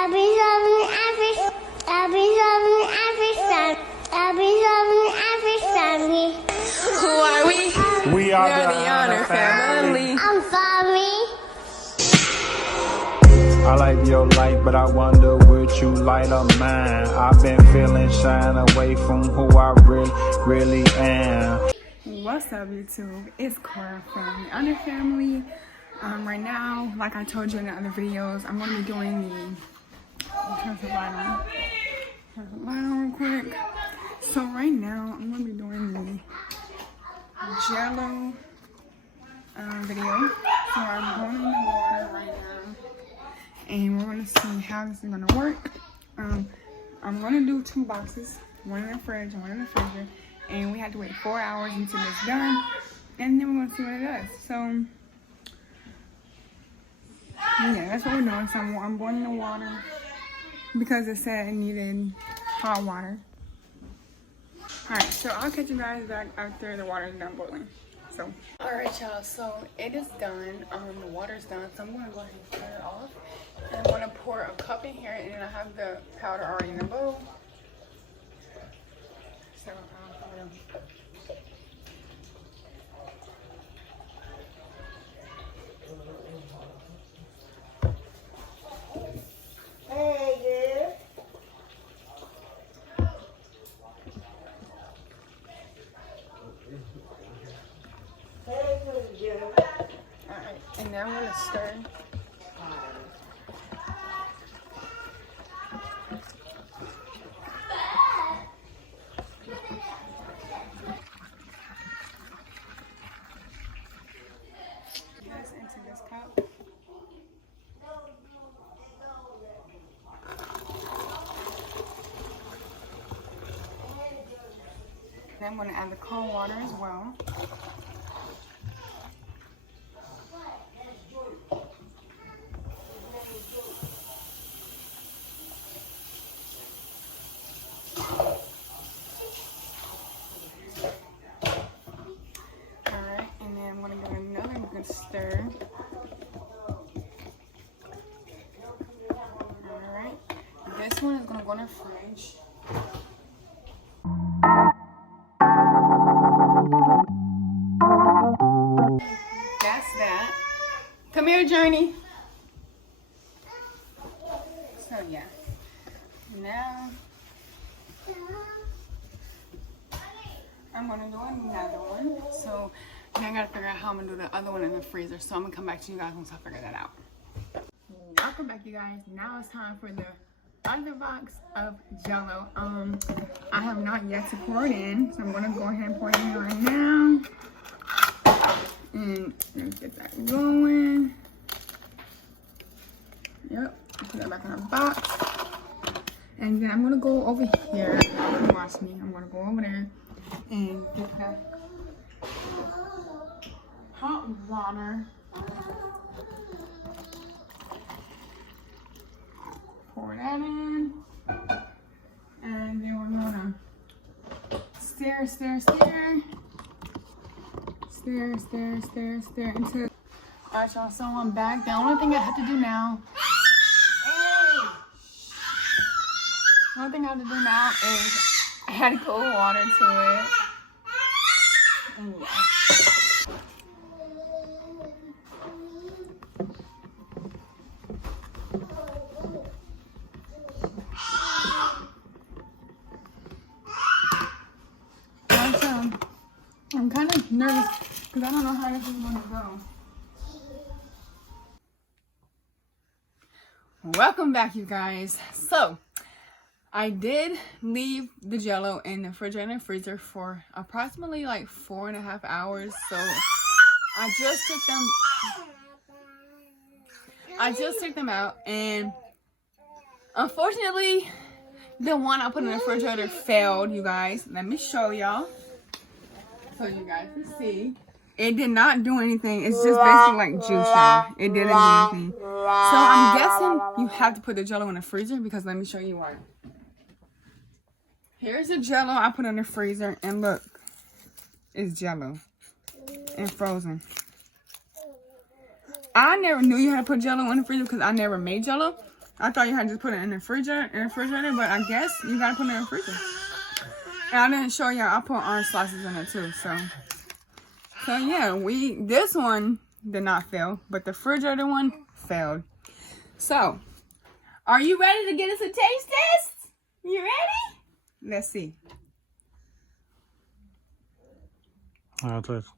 Who are we? We are the Honor Family. I'm sorry. I like your light, but I wonder would you light up mine? I've been feeling shine away from who I really am. What's up, YouTube? It's Cora from the Honor Family. Right now, like I told you in the other videos, I'm going to be doing turn the light on. Turn the light on real quick. So right now, I'm going to be doing the Jello video. So I'm going in the water right now, and we're going to see how this is going to work. I'm going to do 2 boxes, one in the fridge and one in the freezer, and we have to wait 4 hours until it's done, and then we're going to see what it does. So yeah, that's what we're doing. So I'm boiling the water because it said it needed hot water. Alright, so I'll catch you guys back after the water is done boiling. So, alright y'all, so it is done. The water's done, so I'm gonna go ahead and turn it off. And I'm gonna pour a cup in here, and then I have the powder already in the bowl. So alright, and now I'm gonna stir. This into this cup. Then I'm going to add the cold water as well. Alright, and then I'm going to give it another good stir. Alright, this one is going to go in the fridge. That's that. Come here, Journey. So yeah. Now I'm gonna do another one. So now I gotta figure out how I'm gonna do the other one in the freezer. So I'm gonna come back to you guys once I figure that out. Welcome back, you guys. Now it's time for the other box of Jello. I have not yet to pour it in, so I'm gonna go ahead and pour it in right now. And let's get that going. Yep, put that back in our box. And then I'm gonna go over here. Watch me. I'm gonna go over there and get the hot water. Pour that in. And then we're gonna stir. Stir until. Alright, y'all, so I'm back. The only thing I have to do now. The only thing I have to do now is add cold water to it. And yeah. I'm kind of nervous because I don't know how this is going to go. Welcome back, you guys. So I did leave the Jello in the refrigerator and freezer for approximately like 4.5 hours. So I just took them out, and unfortunately the one I put in the refrigerator failed, you guys. Let me show y'all so you guys can see. It did not do anything. It's just basically like juice, y'all. It didn't do anything. So I'm guessing you have to put the Jello in the freezer, because let me show you why. Here's the Jello I put in the freezer, and look, it's Jello and frozen. I never knew you had to put Jello in the freezer because I never made Jello. I thought you had to just put it in the refrigerator, but I guess you gotta put it in the freezer. And I didn't show y'all, I put orange slices in it too, so yeah, this one did not fail, but the refrigerator one failed. So, are you ready to get us a taste test? You ready? Let's see. I'll taste.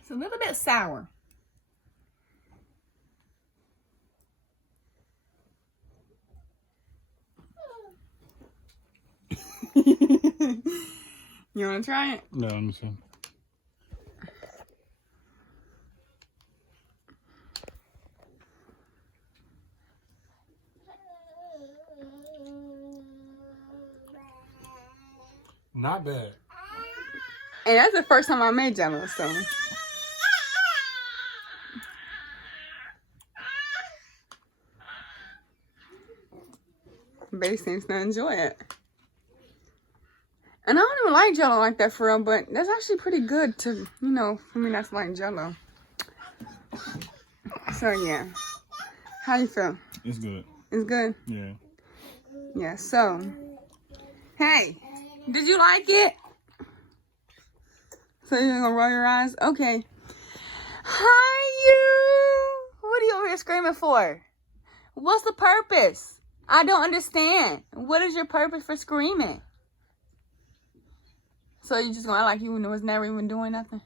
It's a little bit sour. You want to try it? Yeah, let me see. Not bad. And that's the first time I made Jell-O, so. Bae seems to enjoy it. And I don't even like Jell-O like that for real, but that's actually pretty good to, you know, for me that's like Jell-O. So yeah. How you feel? It's good. It's good? Yeah. Yeah, so. Hey, did you like it? So you're gonna roll your eyes? Okay. Hi, you! What are you over here screaming for? What's the purpose? I don't understand. What is your purpose for screaming? So you just gonna act like you was never even doing nothing?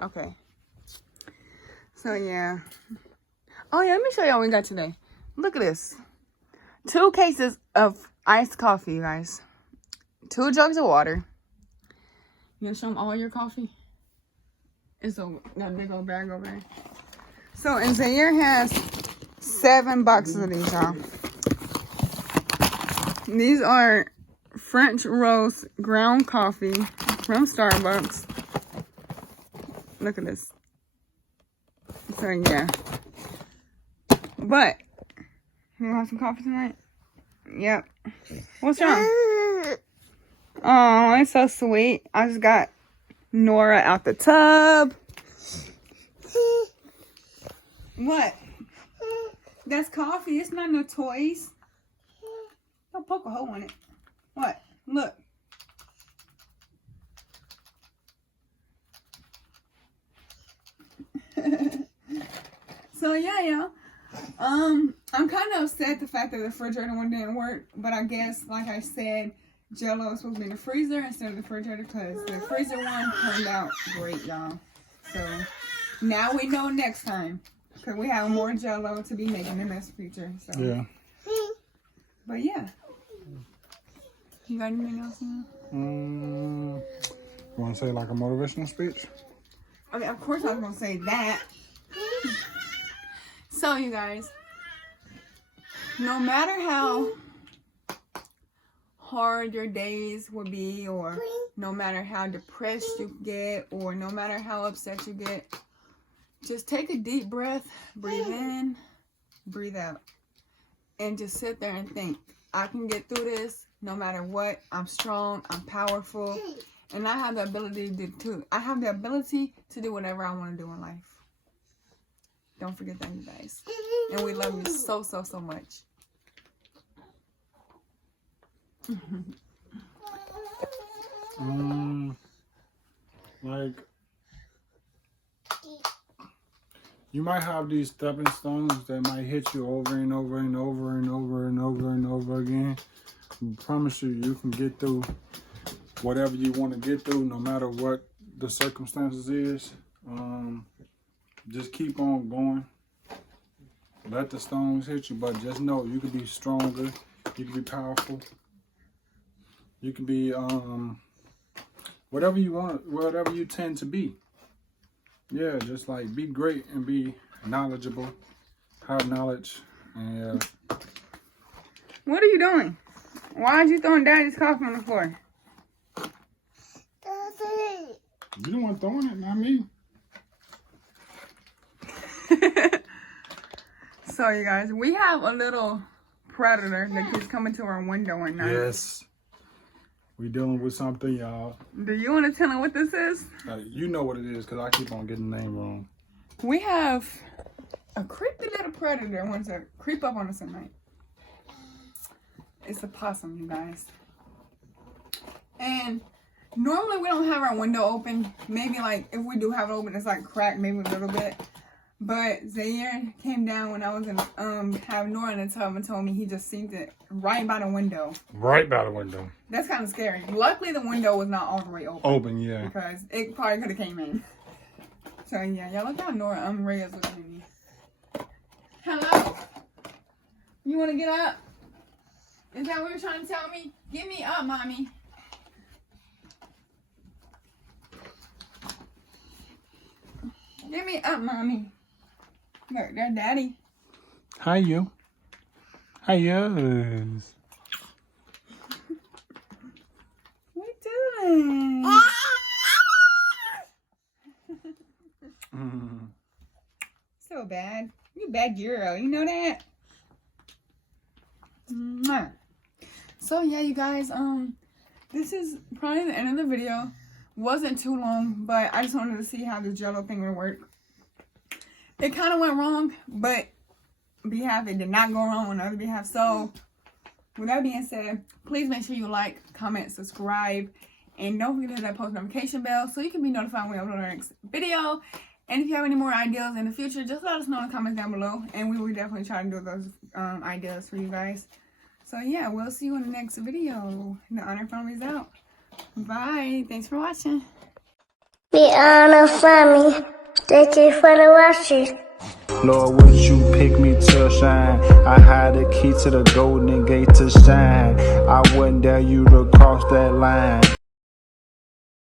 Okay. So yeah. Oh yeah, let me show y'all what we got today. Look at this. 2 cases of iced coffee, you guys. 2 jugs of water. You gonna show them all your coffee? It's that big old bag over there. So, and Zaire has 7 boxes of these, y'all. These are French roast ground coffee from Starbucks. Look at this. So, yeah. But, you want to have some coffee tonight? Yep. What's wrong? Oh, it's so sweet. I just got Nora out the tub. What? That's coffee. It's not no toys. Don't poke a hole in it. What? Look. So yeah, y'all. I'm kind of upset the fact that the refrigerator one didn't work, but I guess, like I said, Jell-O is supposed to be in the freezer instead of the refrigerator because the freezer one turned out great, y'all. So now we know next time because we have more Jell-O to be making in this future. So Yeah. But yeah, you got anything else? You want to say like a motivational speech? Okay, of course I was gonna say that. So you guys, no matter how hard your days will be, or no matter how depressed you get, or no matter how upset you get, just take a deep breath, breathe in, breathe out, and just sit there and think, I can get through this no matter what. I'm strong, I'm powerful, and I have the ability to do whatever I want to do in life. Don't forget that, you guys. And we love you so, so, so much. Like, you might have these stepping stones that might hit you over and over and over and over and over and over again. I promise you can get through whatever you want to get through, no matter what the circumstances is. Just keep on going. Let the stones hit you, but just know you can be stronger. You can be powerful. You can be whatever you want, whatever you tend to be. Yeah, just like be great and be knowledgeable, have knowledge, and yeah. What are you doing? Why are you throwing Daddy's coffee on the floor? You the one throwing it, not me. So you guys, we have a little predator that keeps coming to our window at night. Yes. We dealing with something, y'all. Do you want to tell them what this is? You know what it is, because I keep on getting the name wrong. We have a creepy little predator wants to creep up on us at night. It's a possum, you guys. And normally we don't have our window open. Maybe like if we do have it open, it's like cracked maybe a little bit. But Zaire came down when I was in having Nora in the tub and told me he just seen it right by the window. Right by the window. That's kind of scary. Luckily the window was not all the way open. Open, yeah. Because it probably could have came in. So yeah, y'all look how Nora Ray is looking at me. Hello? You want to get up? Is that what you're trying to tell me? Get me up, mommy. Get me up, mommy. Look, there's daddy. Hi, you. Hi, yes. What you doing? So bad. You bad girl. You know that? Mwah. So yeah, you guys, this is probably the end of the video. Wasn't too long, but I just wanted to see how the Jell-O thing would work. It kind of went wrong, but behalf it did not go wrong on the other behalf. So with that being said, please make sure you like, comment, subscribe, and don't forget to hit that post notification bell so you can be notified when we upload our next video. And if you have any more ideas in the future, just let us know in the comments down below, and we will definitely try to do those ideas for you guys. So yeah, we'll see you in the next video. The Honor Family's out. Bye. Thanks for watching. The Honor Family. Thank you for the watching. Lord, would you pick me to shine? I had the key to the golden gate to shine. I wouldn't dare you to cross that line.